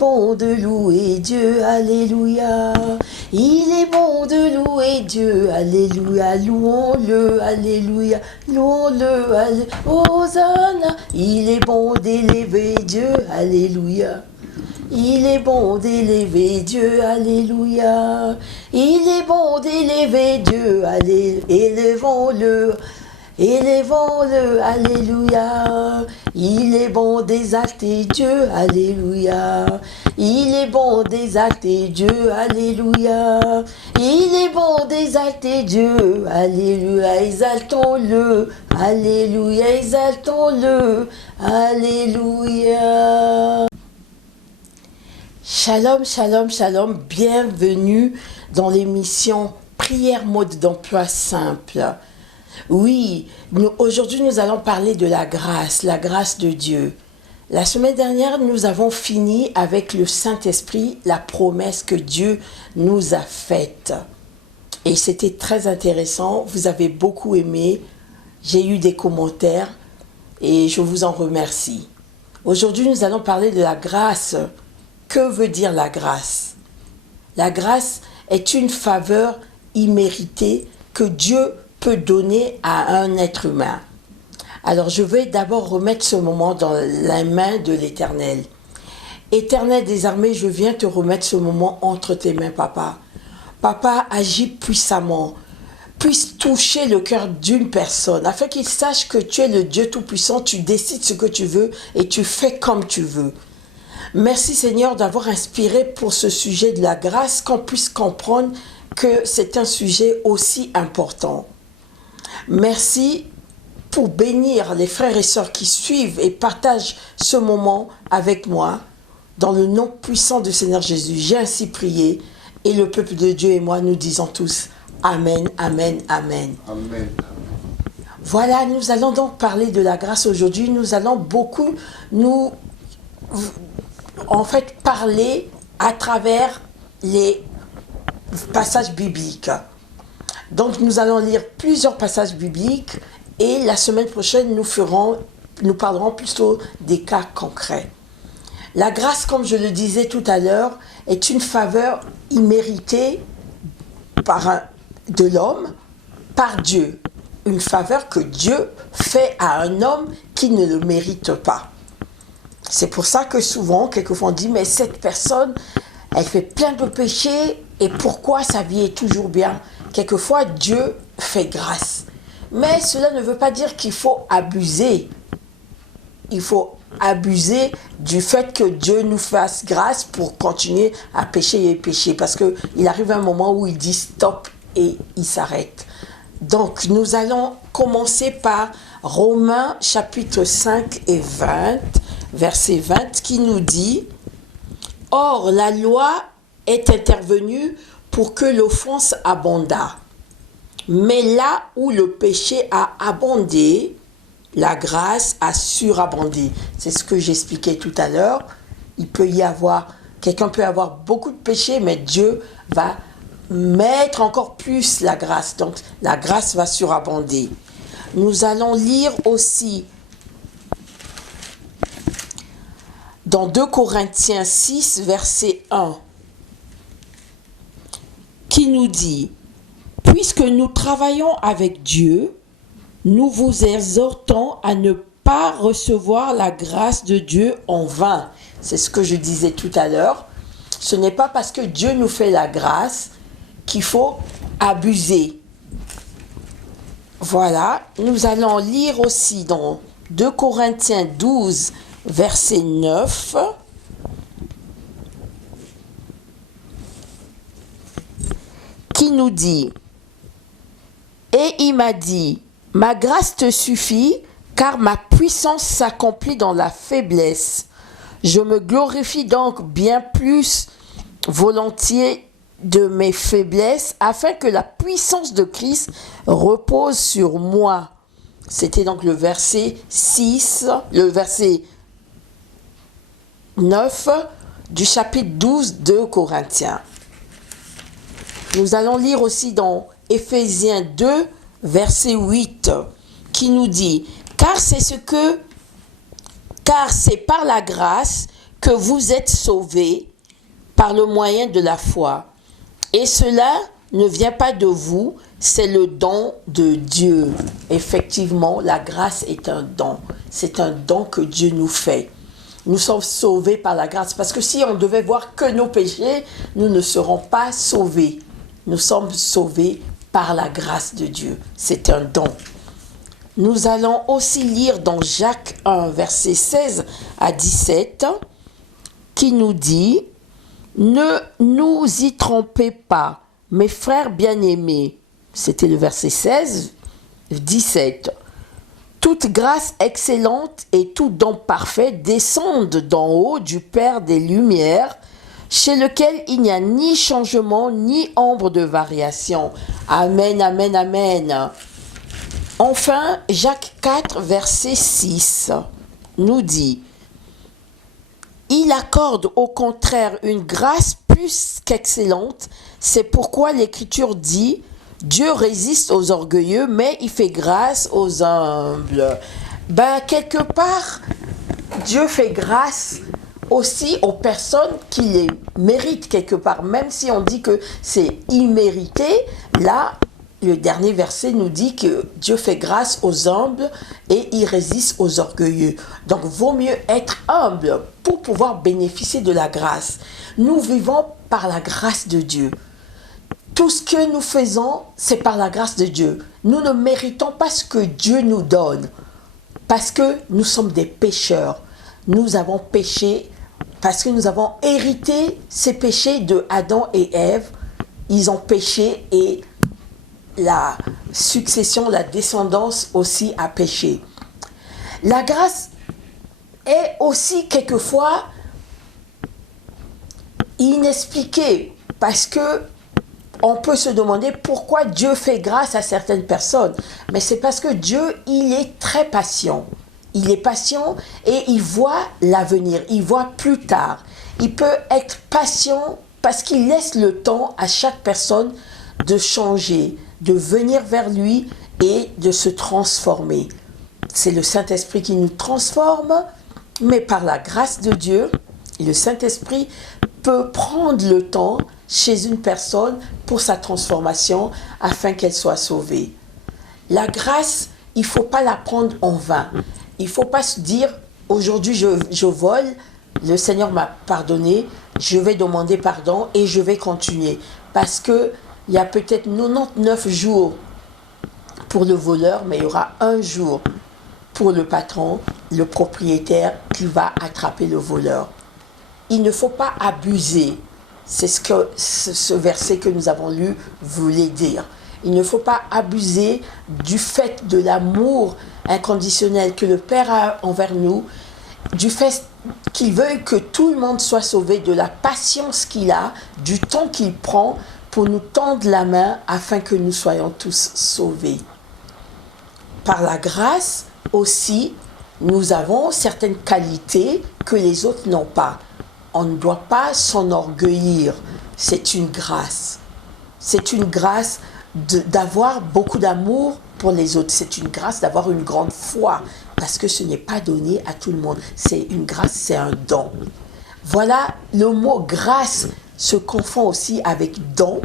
bon de louer Dieu, alléluia. Il est bon de louer Dieu, alléluia. Louons-le, alléluia. Louons-le, alléluia. Hosanna. Il est bon d'élever Dieu, alléluia. Il est bon d'élever Dieu, alléluia. Il est bon d'élever Dieu, alléluia. Élevons-le. Élevons-le, alléluia. Il est bon d'exalter Dieu, alléluia. Il est bon d'exalter Dieu, alléluia. Il est bon d'exalter Dieu, alléluia. Exaltons-le, alléluia. Exaltons-le, alléluia. Shalom, shalom, shalom. Bienvenue dans l'émission Prière mode d'emploi simple. Oui, aujourd'hui nous allons parler de la grâce de Dieu. La semaine dernière, nous avons fini avec le Saint-Esprit, la promesse que Dieu nous a faite. Et c'était très intéressant, vous avez beaucoup aimé, j'ai eu des commentaires et je vous en remercie. Aujourd'hui, nous allons parler de la grâce. Que veut dire la grâce? La grâce est une faveur imméritée que Dieu peut donner à un être humain. Alors je vais d'abord remettre ce moment dans la main de l'Éternel. Éternel des armées, je viens te remettre ce moment entre tes mains, papa. Papa, agis puissamment, puisse toucher le cœur d'une personne, afin qu'il sache que tu es le Dieu Tout-Puissant, tu décides ce que tu veux et tu fais comme tu veux. Merci Seigneur d'avoir inspiré pour ce sujet de la grâce, qu'on puisse comprendre que c'est un sujet aussi important. Merci pour bénir les frères et sœurs qui suivent et partagent ce moment avec moi. Dans le nom puissant du Seigneur Jésus, j'ai ainsi prié et le peuple de Dieu et moi nous disons tous Amen, Amen, Amen. Amen. Voilà, nous allons donc parler de la grâce aujourd'hui. Nous allons beaucoup parler à travers les passages bibliques. Donc nous allons lire plusieurs passages bibliques et la semaine prochaine nous parlerons plutôt des cas concrets. La grâce, comme je le disais tout à l'heure, est une faveur imméritée de l'homme par Dieu. Une faveur que Dieu fait à un homme qui ne le mérite pas. C'est pour ça que souvent, quelquefois on dit, mais cette personne, elle fait plein de péchés et pourquoi sa vie est toujours bien? Quelquefois, Dieu fait grâce. Mais cela ne veut pas dire qu'il faut abuser. Il faut abuser du fait que Dieu nous fasse grâce pour continuer à pécher et pécher. Parce qu'il arrive un moment où il dit stop et il s'arrête. Donc, nous allons commencer par Romains chapitre 5 et 20, verset 20, qui nous dit « Or, la loi est intervenue pour que l'offense abondât. Mais là où le péché a abondé, la grâce a surabondé. » C'est ce que j'expliquais tout à l'heure. Quelqu'un peut avoir beaucoup de péchés, mais Dieu va mettre encore plus la grâce. Donc, la grâce va surabonder. Nous allons lire aussi dans 2 Corinthiens 6, verset 1, qui nous dit « Puisque nous travaillons avec Dieu, nous vous exhortons à ne pas recevoir la grâce de Dieu en vain. » C'est ce que je disais tout à l'heure. Ce n'est pas parce que Dieu nous fait la grâce qu'il faut abuser. Voilà, nous allons lire aussi dans 2 Corinthiens 12, verset 9. Qui nous dit « Et il m'a dit, ma grâce te suffit, car ma puissance s'accomplit dans la faiblesse. Je me glorifie donc bien plus volontiers de mes faiblesses, afin que la puissance de Christ repose sur moi. » C'était donc le verset 9 du chapitre 12 de Corinthiens. Nous allons lire aussi dans Éphésiens 2, verset 8, qui nous dit « Car c'est par la grâce que vous êtes sauvés par le moyen de la foi. Et cela ne vient pas de vous, c'est le don de Dieu. Effectivement, la grâce est un don. C'est un don que Dieu nous fait. Nous sommes sauvés par la grâce. Parce que si on devait voir que nos péchés, nous ne serons pas sauvés. Nous sommes sauvés par la grâce de Dieu. C'est un don. Nous allons aussi lire dans Jacques 1, versets 16 à 17, qui nous dit « Ne nous y trompez pas, mes frères bien-aimés. » C'était le verset 16, 17. « Toute grâce excellente et tout don parfait descendent d'en haut du Père des Lumières, chez lequel il n'y a ni changement ni ombre de variation. » Amen, amen, amen. Enfin, Jacques 4, verset 6 nous dit « Il accorde au contraire une grâce plus qu'excellente. C'est pourquoi l'Écriture dit « Dieu résiste aux orgueilleux, mais il fait grâce aux humbles. » Quelque part, Dieu fait grâce aussi aux personnes qui les méritent quelque part. Même si on dit que c'est immérité, là, le dernier verset nous dit que Dieu fait grâce aux humbles et il résiste aux orgueilleux. Donc, vaut mieux être humble pour pouvoir bénéficier de la grâce. Nous vivons par la grâce de Dieu. Tout ce que nous faisons, c'est par la grâce de Dieu. Nous ne méritons pas ce que Dieu nous donne parce que nous sommes des pécheurs. Nous avons péché parce que nous avons hérité ces péchés de Adam et Ève. Ils ont péché et la succession, la descendance aussi a péché. La grâce est aussi quelquefois inexpliquée parce que on peut se demander pourquoi Dieu fait grâce à certaines personnes. Mais c'est parce que Dieu, il est très patient. Il est patient et il voit l'avenir, il voit plus tard. Il peut être patient parce qu'il laisse le temps à chaque personne de changer, de venir vers lui et de se transformer. C'est le Saint-Esprit qui nous transforme, mais par la grâce de Dieu, le Saint-Esprit peut prendre le temps chez une personne pour sa transformation afin qu'elle soit sauvée. La grâce, il ne faut pas la prendre en vain. Il ne faut pas se dire, aujourd'hui je vole, le Seigneur m'a pardonné, je vais demander pardon et je vais continuer. Parce qu'il y a peut-être 99 jours pour le voleur, mais il y aura un jour pour le patron, le propriétaire qui va attraper le voleur. Il ne faut pas abuser. C'est ce que ce verset que nous avons lu voulait dire. Il ne faut pas abuser du fait de l'amour inconditionnel que le Père a envers nous, du fait qu'il veuille que tout le monde soit sauvé, de la patience qu'il a, du temps qu'il prend pour nous tendre la main afin que nous soyons tous sauvés. Par la grâce aussi, nous avons certaines qualités que les autres n'ont pas. On ne doit pas s'enorgueillir. C'est une grâce. C'est une grâce d'avoir beaucoup d'amour pour les autres. C'est une grâce d'avoir une grande foi. Parce que ce n'est pas donné à tout le monde. C'est une grâce, c'est un don. Voilà, le mot grâce se confond aussi avec don.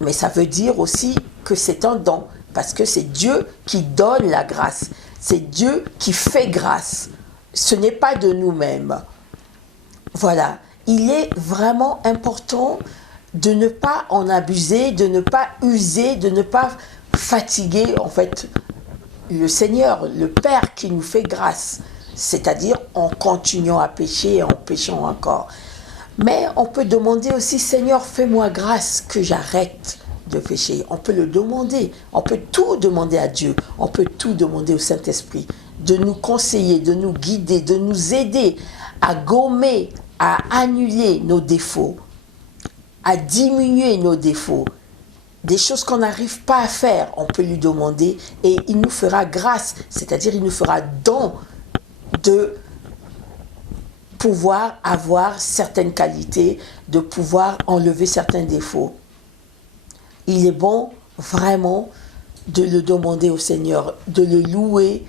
Mais ça veut dire aussi que c'est un don. Parce que c'est Dieu qui donne la grâce. C'est Dieu qui fait grâce. Ce n'est pas de nous-mêmes. Voilà, il est vraiment important de ne pas en abuser, de ne pas user, de ne pas fatiguer, en fait, le Seigneur, le Père qui nous fait grâce. C'est-à-dire en continuant à pécher et en péchant encore. Mais on peut demander aussi, Seigneur, fais-moi grâce que j'arrête de pécher. On peut le demander, on peut tout demander à Dieu, on peut tout demander au Saint-Esprit, de nous conseiller, de nous guider, de nous aider à gommer, à annuler nos défauts, à diminuer nos défauts. Des choses qu'on n'arrive pas à faire, on peut lui demander et il nous fera grâce, c'est-à-dire il nous fera don de pouvoir avoir certaines qualités, de pouvoir enlever certains défauts. Il est bon vraiment de le demander au Seigneur, de le louer,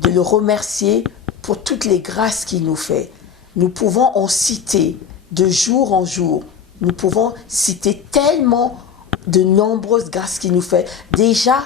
de le remercier pour toutes les grâces qu'il nous fait. nous pouvons en citer de jour en jour. Nous pouvons citer tellement de nombreuses grâces qu'il nous fait. Déjà,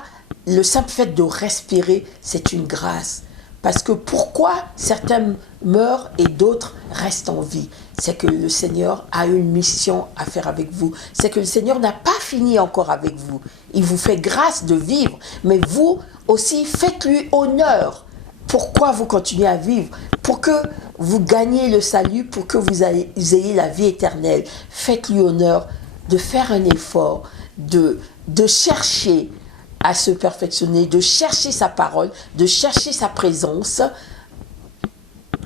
le simple fait de respirer, c'est une grâce. Parce que pourquoi certains meurent et d'autres restent en vie? C'est que le Seigneur a une mission à faire avec vous. C'est que le Seigneur n'a pas fini encore avec vous. Il vous fait grâce de vivre, mais vous aussi faites-lui honneur. Pourquoi vous continuez à vivre? Pour que vous gagniez le salut, pour que vous ayez la vie éternelle. Faites-lui honneur de faire un effort, de chercher à se perfectionner, de chercher sa parole, de chercher sa présence.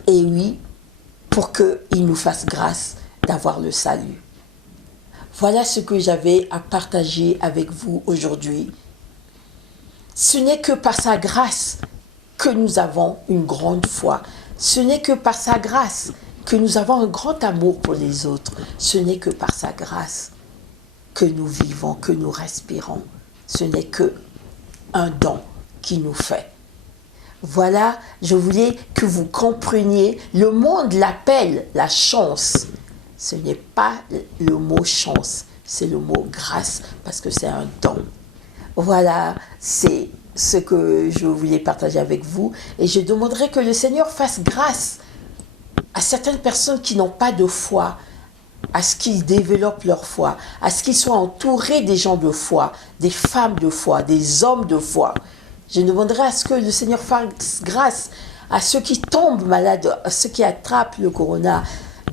Et oui, pour qu'il nous fasse grâce d'avoir le salut. Voilà ce que j'avais à partager avec vous aujourd'hui. Ce n'est que par sa grâce que nous avons une grande foi. Ce n'est que par sa grâce que nous avons un grand amour pour les autres. Ce n'est que par sa grâce que nous vivons, que nous respirons. Ce n'est que un don qu'il nous fait. Voilà, je voulais que vous compreniez, le monde l'appelle la chance. Ce n'est pas le mot chance, c'est le mot grâce, parce que c'est un don. Voilà, c'est ce que je voulais partager avec vous. Et je demanderai que le Seigneur fasse grâce à certaines personnes qui n'ont pas de foi, à ce qu'ils développent leur foi, à ce qu'ils soient entourés des gens de foi, des femmes de foi, des hommes de foi. Je demanderai à ce que le Seigneur fasse grâce à ceux qui tombent malades, à ceux qui attrapent le corona,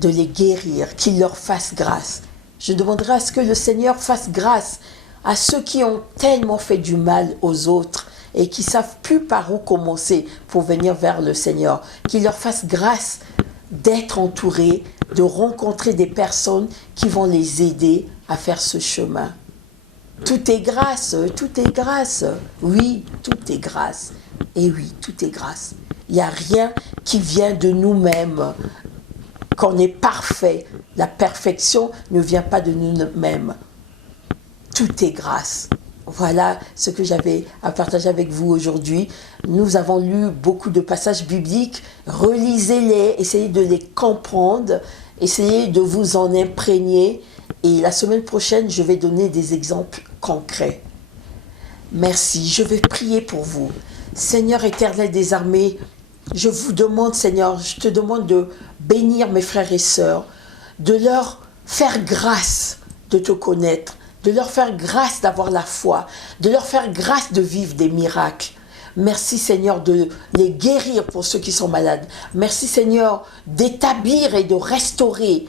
de les guérir, qu'il leur fasse grâce. Je demanderai à ce que le Seigneur fasse grâce à ceux qui ont tellement fait du mal aux autres et qui ne savent plus par où commencer pour venir vers le Seigneur. Qu'il leur fasse grâce d'être entourés, de rencontrer des personnes qui vont les aider à faire ce chemin. Tout est grâce, tout est grâce. Oui, tout est grâce. Et oui, tout est grâce. Il n'y a rien qui vient de nous-mêmes, qu'on est parfait. La perfection ne vient pas de nous-mêmes. Tout est grâce. Voilà ce que j'avais à partager avec vous aujourd'hui. Nous avons lu beaucoup de passages bibliques. Relisez-les, essayez de les comprendre, essayez de vous en imprégner. Et la semaine prochaine, je vais donner des exemples concrets. Merci, je vais prier pour vous. Seigneur éternel des armées, je vous demande, Seigneur, je te demande de bénir mes frères et sœurs, de leur faire grâce de te connaître, de leur faire grâce d'avoir la foi, de leur faire grâce de vivre des miracles. Merci Seigneur de les guérir pour ceux qui sont malades. Merci Seigneur d'établir et de restaurer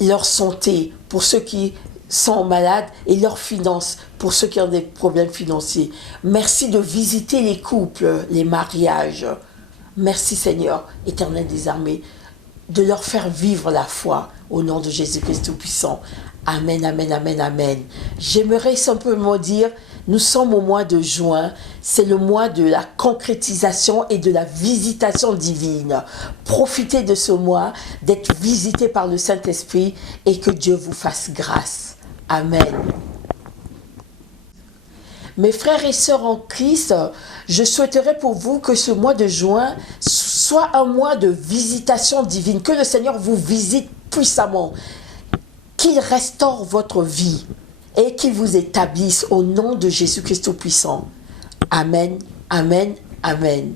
leur santé pour ceux qui sont malades et leurs finances pour ceux qui ont des problèmes financiers. Merci de visiter les couples, les mariages. Merci Seigneur, éternel des armées, de leur faire vivre la foi au nom de Jésus-Christ Tout-Puissant. Amen, amen, amen, amen. J'aimerais simplement dire, nous sommes au mois de juin, c'est le mois de la concrétisation et de la visitation divine. Profitez de ce mois, d'être visité par le Saint-Esprit et que Dieu vous fasse grâce. Amen. Mes frères et sœurs en Christ, je souhaiterais pour vous que ce mois de juin soit un mois de visitation divine, que le Seigneur vous visite puissamment, qu'il restaure votre vie et qu'il vous établisse au nom de Jésus-Christ Tout-Puissant. Amen, amen, amen.